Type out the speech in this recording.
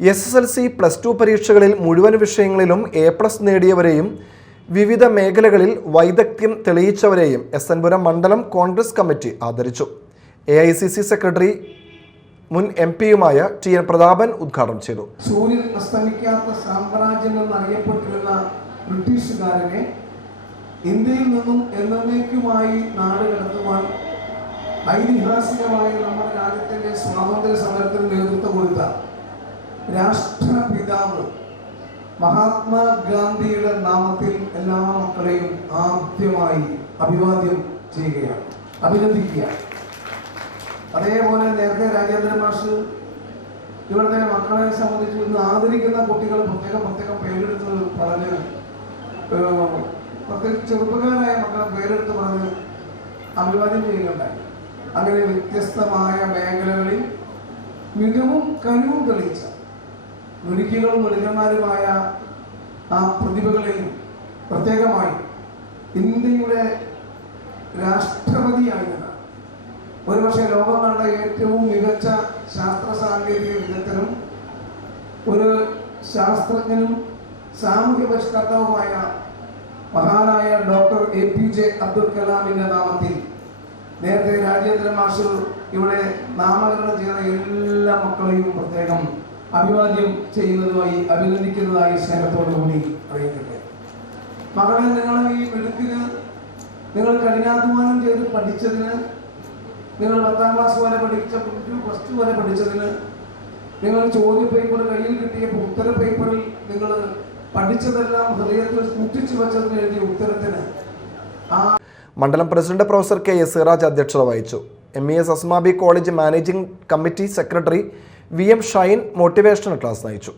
SSLC +2 പരീക്ഷകളിൽ മുഴുവൻ വിഷയങ്ങളിലും A+ നേടിയവരെയും വിവിധ മേഖലകളിൽ വൈദഗ്ധ്യം തെളിയിച്ചവരെയും എസ് എൻ പുരം മണ്ഡലം കോൺഗ്രസ് കമ്മിറ്റി ആദരിച്ചു. AICC സെക്രട്ടറി മുൻ MP-യുമായ TN പ്രതാപൻ ഉദ്ഘാടനം ചെയ്തു. സൂര്യൻ അസ്തമിക്കാത്ത സാമ്രാജ്യം എന്നറിയപ്പെട്ടിരുന്ന ബ്രിട്ടീഷുകാരനെ ഇന്ത്യയിൽ നിന്നും എന്നേക്കുമായി നാട് കടത്തുവാൻ ഐതിഹാസികമായി നമ്മുടെ രാജ്യത്തിന്റെ സ്വാതന്ത്ര്യ സമരത്തിന് നേതൃത്വം കൊടുത്ത രാഷ്ട്രപിതാവ് മഹാത്മാഗാന്ധിയുടെ നാമത്തിൽ എല്ലാ മക്കളെയും ആദ്യമായി അഭിവാദ്യം ചെയ്യുകയാണ്, അഭിനന്ദിക്കുകയാണ്. അതേപോലെ നേരത്തെ രാജേന്ദ്രൻ മാഷ് ഇവിടുത്തെ മക്കളെ സംബന്ധിച്ച് ഇന്ന് ആദരിക്കുന്ന കുട്ടികൾ പ്രത്യേകം പേരെടുത്ത് പറഞ്ഞ്, പ്രത്യേകിച്ച് ചെറുപ്പക്കാരായ മക്കളെ പേരെടുത്ത് പറഞ്ഞ് അഭിവാദ്യം ചെയ്യുകയുണ്ടായി. അങ്ങനെ വ്യത്യസ്തമായ മേഖലകളിൽ മികവും കഴിവും തെളിയിച്ച മിടുക്കികളും മിടുക്കന്മാരുമായ ആ പ്രതിഭകളെയും പ്രത്യേകമായി ഇന്ത്യയുടെ രാഷ്ട്രപതിയായിരുന്ന ഒരുപക്ഷെ ലോകം കണ്ട ഏറ്റവും മികച്ച ശാസ്ത്ര സാങ്കേതിക വിദഗ്ധനും ഒരു ശാസ്ത്രജ്ഞനും സാമൂഹ്യ പരിഷ്കർത്താവുമായ മഹാനായ ഡോക്ടർ APJ അബ്ദുൽ കലാമിന്റെ നാമത്തിൽ നേരത്തെ രാജേന്ദ്രൻ മാഷ് ഇവിടെ നാമകരണം ചെയ്ത എല്ലാ മക്കളെയും പ്രത്യേകം അഭിവാദ്യം ചെയ്യുന്നതുമായി അഭിനന്ദിക്കുന്നതായി സ്നേഹത്തോടു കൂടി അറിയിക്കട്ടെ. മകളെ, നിങ്ങൾ ഈ മിടുക്കിന്, നിങ്ങൾ കഠിനാധ്വാനം ചെയ്ത് പഠിച്ചതിന്, നിങ്ങൾ 10ാം ക്ലാസ് വരെ പഠിച്ച +2 വരെ പഠിച്ചതിന്, നിങ്ങൾ ചോദ്യ പേപ്പർ കയ്യിൽ കിട്ടിയപ്പോൾ ഉത്തര പേപ്പറിൽ നിങ്ങൾ പഠിച്ചതെല്ലാം ഹൃദയത്തിൽ സൂക്ഷിച്ചു വെച്ചതിന് എഴുതിയ ഉത്തരത്തിന് മണ്ഡലം പ്രസിഡന്റ് പ്രൊഫസർ KS സിറാജ് അധ്യക്ഷത വഹിച്ചു. MES Asmabi college managing committee secretary VM Shine motivational class നയിച്ചു.